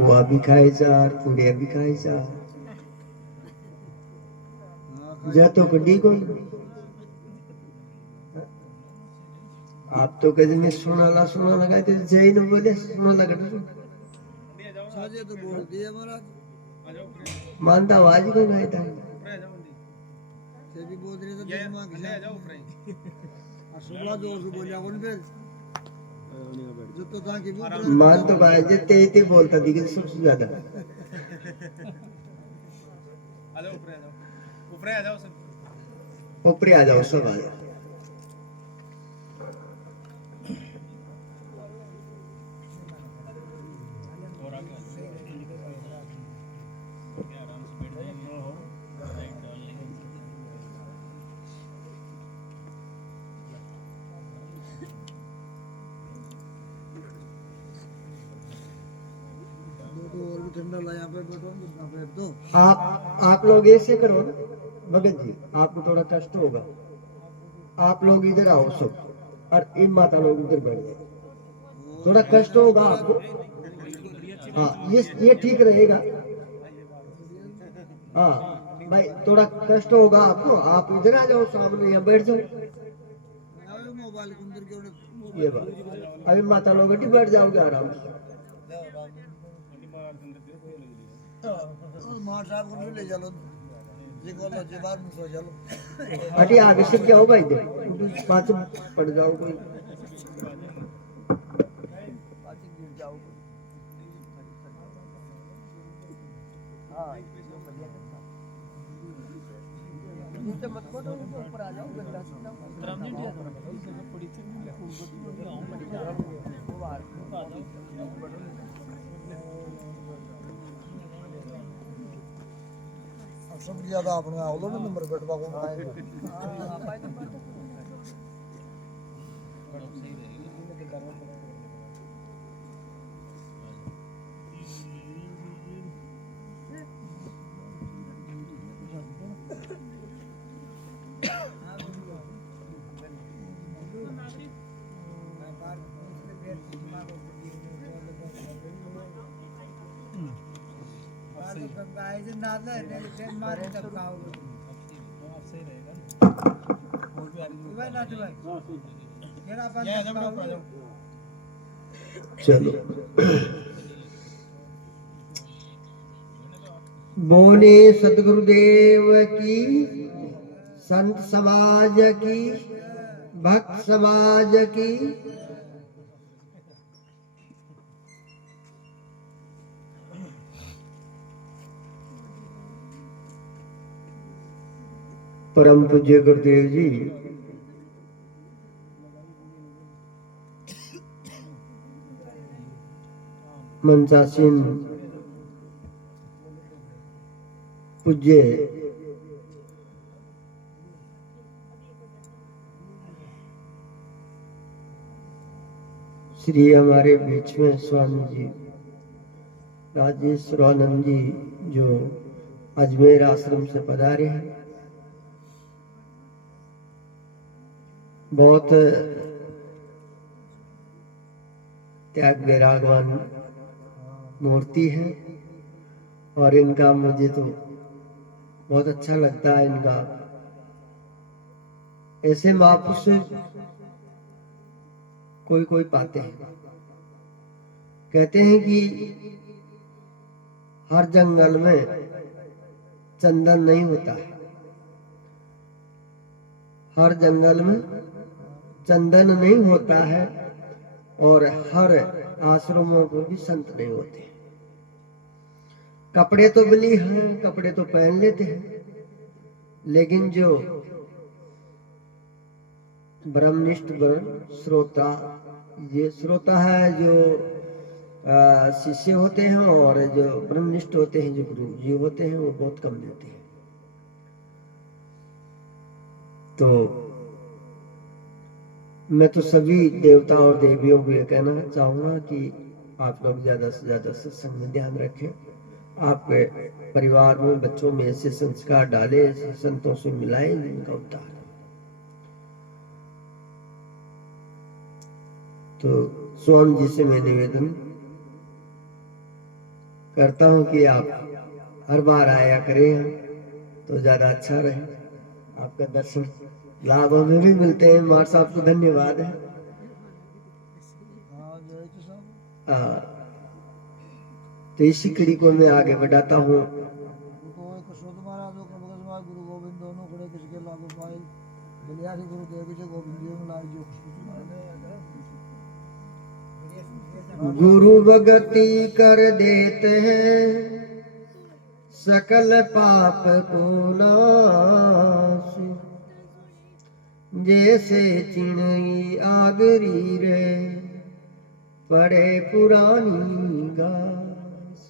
पुआ भी खाए जा पुड़िया भी खाए जा तो कड्डी को आप तो कहते मैं सुना लगाए थे जय न बोले सुना लगा साजे तो बोल दिया महाराज मानता आवाज को गाय था से भी बोल रहे थे दिमाग से और सुबह जोर से बोलिया कौन फिर जो तो था कि मान तो गाय जे ते बोलता दिखे सबसे ज्यादा ऊपर आ जाओ सब आ जाओ आप लोग ऐसे करो ना भगत जी आपको थोड़ा कष्ट होगा आप लोग इधर आओ सब और इन माता लोग इधर बैठ जाओ थोड़ा कष्ट होगा आपको हाँ ये ठीक रहेगा हाँ भाई थोड़ा कष्ट होगा आपको आप इधर आ जाओ सामने यहाँ बैठ जाओ ये बात अभी माता लोग बैठ जाओगे आराम से हटी आगे से क्या हो भाई पाँच पड़ जाओ कोई ऊपर आ जाओ सब ज्यादा अपने आओ ना नंबर बैठवा को चलो बोले सदगुरुदेव की संत समाज की भक्त समाज की परम पूज्य गुरुदेव जी मंचासीन पूज्य श्री हमारे बीच में स्वामी जी राजेश्वरानंद जी जो अजमेर आश्रम से पधारे हैं बहुत त्याग वैरागवान मूर्ति है और इनका मुझे तो बहुत अच्छा लगता है इनका ऐसे महापुरुष कोई कोई पाते हैं कहते हैं कि हर जंगल में चंदन नहीं होता है हर जंगल में चंदन नहीं होता है और हर आश्रमों को भी संत नहीं होते कपड़े तो बली हैं कपड़े तो पहन लेते हैं लेकिन जो ब्रह्मनिष्ठ श्रोता ये श्रोता है जो शिष्य होते हैं और जो ब्रह्मनिष्ठ होते हैं जो गुरु जी होते हैं वो बहुत कम देते हैं तो मैं तो सभी देवता और देवियों को ये कहना चाहूंगा कि आप लोग ज्यादा से ज्यादा सत्संग में ध्यान रखें आपके परिवार में बच्चों में ऐसे संस्कार डाले ऐसे संतों से मिलाएं जिनका उद्धार तो स्वामी जी से मैं निवेदन करता हूँ कि आप हर बार आया करें तो ज्यादा अच्छा रहे। आपका दर्शन लाभ हमें भी मिलते हैं। मार साहब को धन्यवाद है। हाँ जय तो साहब तो इसी कड़ी को मैं आगे बढ़ाता हूँ। वो तो एक शुद्ध महाराज हो कबीर महाराज गुरु गोविंद दोनों खड़े किसके लागू पाए बलियारी गुरुदेव जी गोविंद जी में लाई जो गुरु भगति कर देते हैं सकल पाप को नाश, जैसे चिड़ई आगरी रे पड़े पुरानी घास।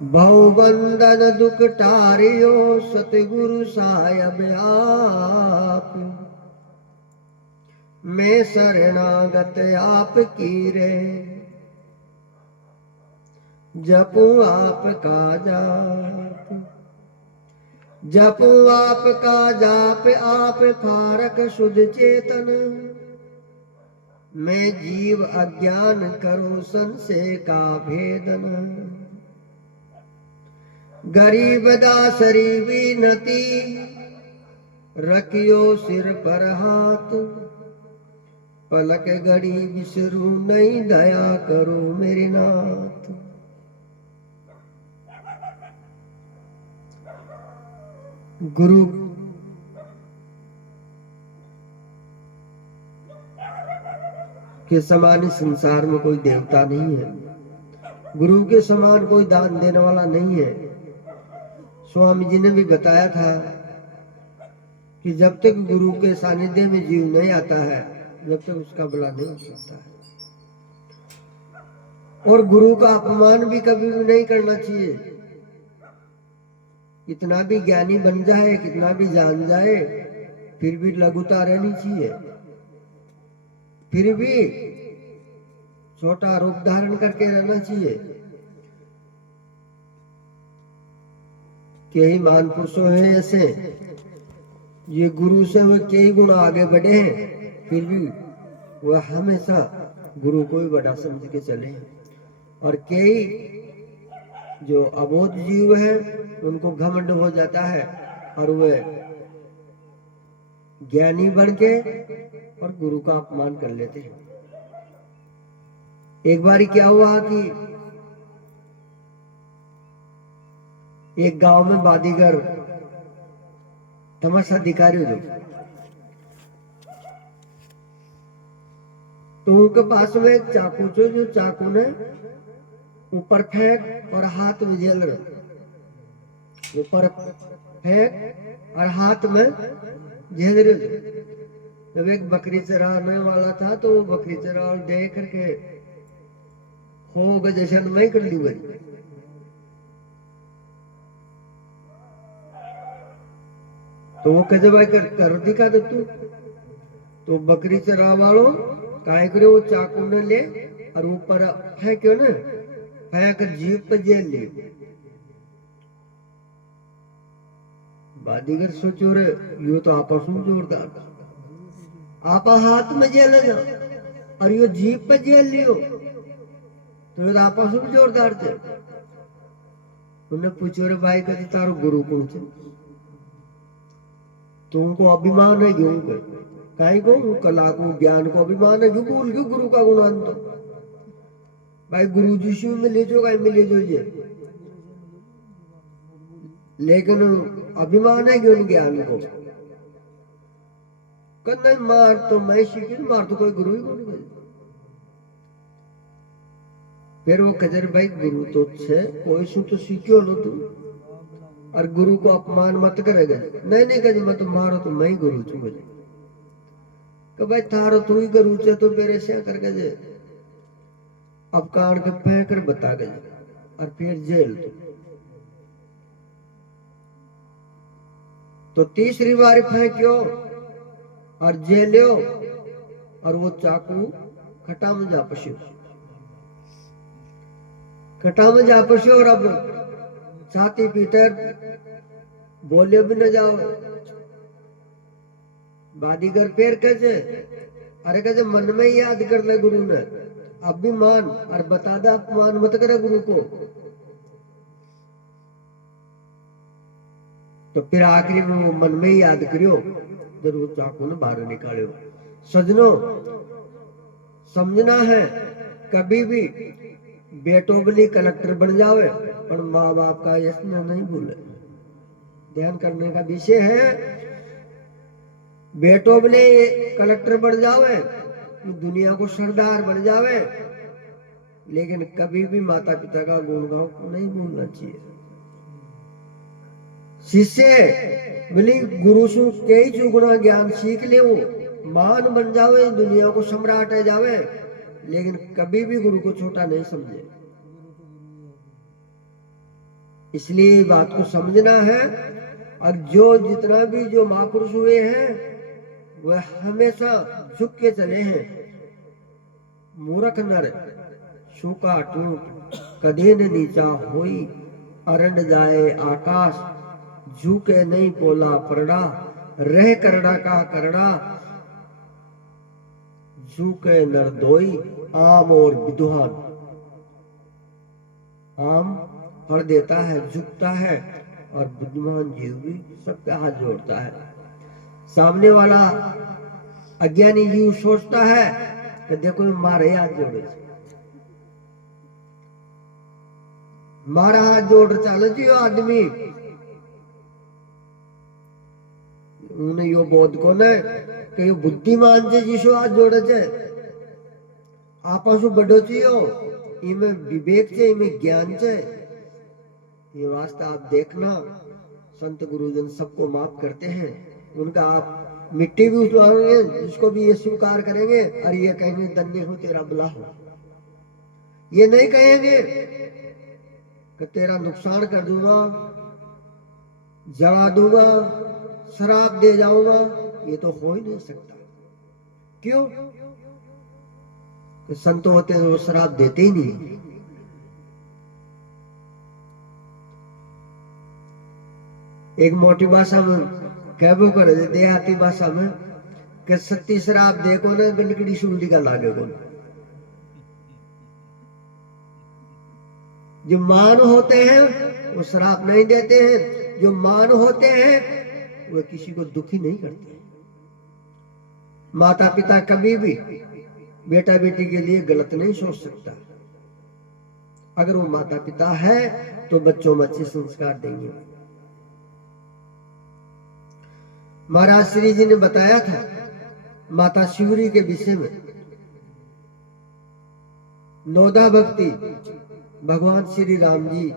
बहुबंधन दुख टारियो सतगुरु साहब आप, मैं शरणागत आपकी रे जपू आपका जाप। जपू आपका जाप आप फारक शुद्ध चेतन, मैं जीव अज्ञान करो संशय का भेदन। गरीब दासरी विनती रखियो सिर पर हाथ, पलक घड़ी बिसरू नहीं दया करो मेरे नाथ। गुरु के समान इस संसार में कोई देवता नहीं है। गुरु के समान कोई दान देने वाला नहीं है। स्वामी जी ने भी बताया था कि जब तक गुरु के सानिध्य में जीव नहीं आता है जब तक उसका भला नहीं हो सकता है। और गुरु का अपमान भी कभी भी नहीं करना चाहिए। कितना भी ज्ञानी बन जाए कितना भी जान जाए फिर भी लघुता रहनी चाहिए। फिर भी छोटा रूप धारण करके रहना चाहिए। कई महान पुरुषों हैं ऐसे ये गुरु से वे कई गुना आगे बढ़े हैं फिर भी वह हमेशा गुरु को ही बड़ा समझ के चले हैं। और कई जो अबोध जीव है उनको घमंड हो जाता है और वे ज्ञानी बन के और गुरु का अपमान कर लेते हैं। एक बार क्या हुआ कि एक गांव में बादीगर तमाशा अधिकारी जो तो उनके पास में एक चाकू थे जो चाकू ने ऊपर फेंक और हाथ में जेल रहे। ऊपर फेंक और हाथ में जेल रहे। जब एक बकरी चराने वाला था तो वो बकरी चरा देख करके हो गए जैसे मैं कर ली गई। तो वो कहते भाई कर दिखा दे तू। तो बकरी चरा वालों काय करे वो चाकू ने ले और ऊपर फेंक्यो ना फेंक जीप पे जेल लियो। बादीगर सोचो रे यो तो आपस में जोरदार आप हाथ में जेल जा और यो जीप पे जेल लियो तो ये आपस में जोरदार थे। उन्हें पूछो रे भाई कहते तारो गुरु कौन थे। तुमको अभिमान है क्यों कर काई को कला को ज्ञान को अभिमान है क्यों बोल क्यों गुरु का गुणान तो भाई गुरु जी से मिले जो कहीं मिले जो ये लेकिन अभिमान है क्यों ज्ञान को नहीं मार तो मैं सीखी मार तो कोई गुरु ही कौन गए। फिर वो कजर भाई गुरु तो छे कोई सु तो सीखियो लो तू और गुरु को अपमान मत करेगा। नहीं नहीं कज मत मारो तो मैं ही गुरु छू गए तो भाई थारो तू ही गुरु छे तो मेरे से करके जे अब कान के फेंक कर बता गए और फिर जेल तो तीसरी बार फेंक्यो और जेल्यो और वो चाकू खटा में जा पश्यो। खटा में जा पश्यो और अब छाती पीटे बोले भी न जाओ बादीगर पैर कैसे, अरे कैसे मन में ही याद कर ले गुरु ने, अब भी मान और बता दे अपमान मत करे गुरु को। तो फिर आखिरी में वो मन में ही याद करियो, जरूर चाकू ने बाहर निकालियो। सजनों, समझना है कभी भी बेटो बली कलेक्टर बन जावे पर माँ बाप का यत्न नहीं भूले। ध्यान करने का विषय है, बेटो बले कलेक्टर बन जावे, दुनिया को सरदार बन जावे, लेकिन कभी भी माता पिता का गुणगान नहीं भूलना चाहिए। शिष्य बोली गुरु सु कई चुगुना ज्ञान सीख ले, मान बन जावे, दुनिया को सम्राट है जावे, लेकिन कभी भी गुरु को छोटा नहीं समझे। इसलिए बात को समझना है। और जो जितना भी जो महापुरुष हुए हैं वह हमेशा झुक के चले हैं। मूर्ख नर सूखा टूट कदे न नीचा होई, अरंड जाए आकाश झुके नहीं पोला परड़ा, रह करड़ा का करड़ा झुके नर दोई, आम और विद्वान। आम फल देता है, झुकता है, और बुद्धिमान जीव भी सबका हाथ जोड़ता है। सामने वाला अज्ञानी जीव सोचता है कि देखो मारे हाथ जोड़े, मारा हाथ जोड़ चाले जी आदमी, उन्हें यो बोध को न कि यो बुद्धिमान से जिसो हाथ जोड़े छे, आपसु बड़ो छियो, इमे विवेक छे, इमे ज्ञान छे। ये वास्ता आप देखना, संत गुरुजन सबको माफ करते हैं, उनका आप मिट्टी भी उतारोगे जिसको भी ये स्वीकार करेंगे और ये कहेंगे धन्य हो तेरा भला हो। ये नहीं कहेंगे कि तेरा नुकसान कर दूंगा, जला दूंगा, शराब दे जाऊंगा, ये तो हो ही नहीं सकता। क्यों? कि संत होते हैं वो शराब देते ही नहीं। एक मोटी भाषा में कहबो करे, देहाती भाषा में कि सत्ती शराब देखो ना बिनकड़ी सुंडी का लागे को। जो मान होते हैं वो शराब नहीं देते हैं, जो मान होते हैं वो किसी को दुखी नहीं करते। माता पिता कभी भी बेटा बेटी के लिए गलत नहीं सोच सकता। अगर वो माता पिता है तो बच्चों में अच्छे संस्कार देंगे। महाराज श्री जी ने बताया था माता शिवरी के विषय में, नौदा भक्ति भगवान श्री राम जी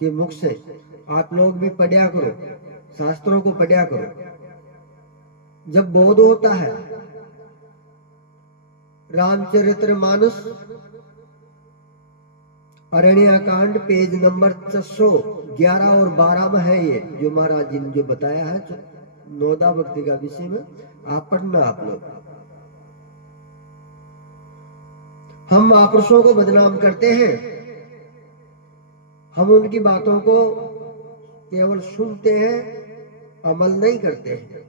के मुख से आप लोग भी पढ़ा करो, शास्त्रों को पढ़ा करो। जब बोध होता है, रामचरितमानस अरण्य कांड पेज नंबर 611 और 12 में है ये जो महाराज जी ने जो बताया है नौदा भक्ति का विषय में, आप पढ़ना। आप लोग, हम महापुरुषों को बदनाम करते हैं, हम उनकी बातों को केवल सुनते हैं, अमल नहीं करते हैं,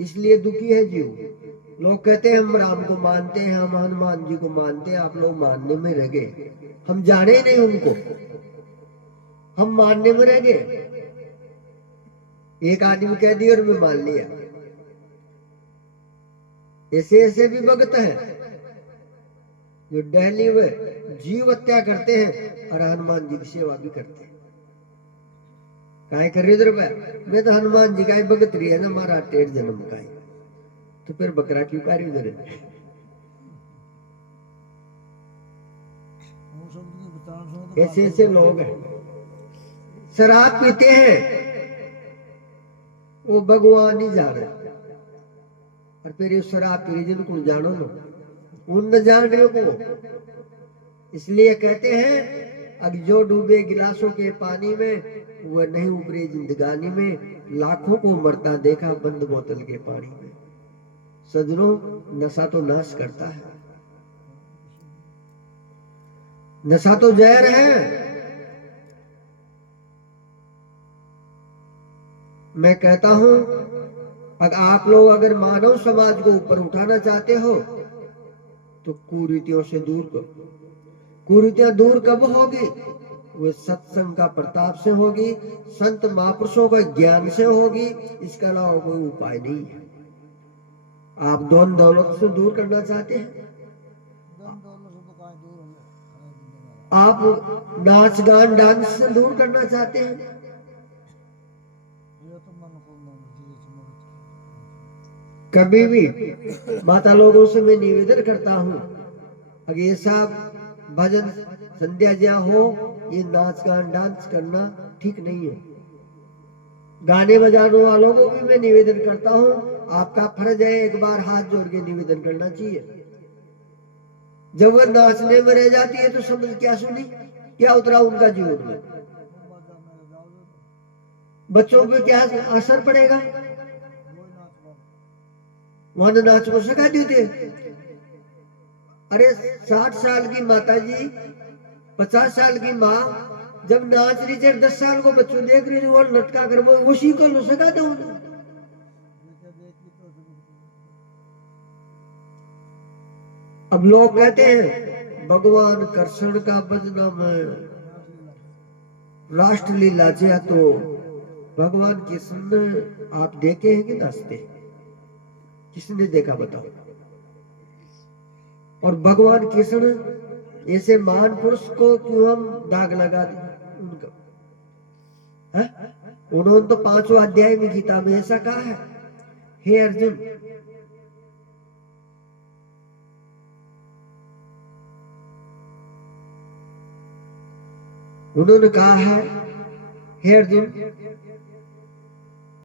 इसलिए दुखी है जीव। लोग कहते हैं हम राम को मानते हैं, हम हनुमान जी को मानते हैं, आप लोग मानने में रह गए, हम जाने ही नहीं उनको, हम मानने में रह गए। एक आदमी कह दिया और मैं मान लिया। ऐसे ऐसे भी भक्त हैं जो दिल्ली में जीव हत्या करते हैं और हनुमान जी की सेवा भी करते हैं। काय कर रही रुपया, मैं तो हनुमान जी का ही भगत रही है ना, हमारा 13 जन्म का ही, तो फिर बकरा क्यों कार्य उधर? ऐसे ऐसे लोग हैं, शराब पीते हैं, वो भगवान ही जाने, और फिर ये शराब पी जिनको जानो लो, उन न जान रहे को। इसलिए कहते हैं अब जो डूबे गिलासों के पानी में वह नहीं उभरे जिंदगानी में, लाखों को मरता देखा बंद बोतल के पानी में। सजनों, नशा तो नाश करता है, नशा तो जहर है। मैं कहता हूं अगर आप लोग अगर मानव समाज को ऊपर उठाना चाहते हो तो कुरीतियों से दूर करो। कुरीतियां दूर कब होगी? वो सत्संग का प्रताप से होगी, संत महापुरुषों का ज्ञान से होगी। इसके अलावा कोई उपाय नहीं है। आप दोन दौलत से दूर करना चाहते हैं, धन दौलत से तो कहाँ दूर हो गया। आप नाच गान डांस से दूर करना चाहते हैं, ये तो मन को मन जी समझ कभी भी माता लोगों से मैं निवेदन करता हूँ, अगर ये सब भजन संध्या जहाँ हो, ये नाच गान डांस करना ठीक नहीं है। गाने बजाने वालों को भी मैं निवेदन करता हूँ, आपका फर्ज है एक बार हाथ जोड़ के निवेदन करना चाहिए। जब वो नाचने में रह जाती है तो समझ क्या सुनी, क्या उतरा उनका जीवन में, बाजा में जाओ तो बच्चों पे क्या असर पड़ेगा? वो नाच पाओ। वहां नाच को सिखा देते। अरे 60 साल की माता जी, 50 साल की माँ जब नाच रही थे, 10 साल को बच्चों देख रही थी, वो लटका कर वो उसी को सिखा दो। जैसे देखी तो अब लोग कहते हैं भगवान कृष्ण का भजना में राष्ट्र लीला चाहे, तो भगवान कृष्ण आप देखे हैं कि नाचते? किसने देखा बताओ? और भगवान कृष्ण ऐसे महान पुरुष को क्यों हम दाग लगा दें उनका? है? उन्होंने तो 5वां अध्याय में गीता में ऐसा कहा है, हे अर्जुन, उन्होंने कहा है, हे अर्जुन,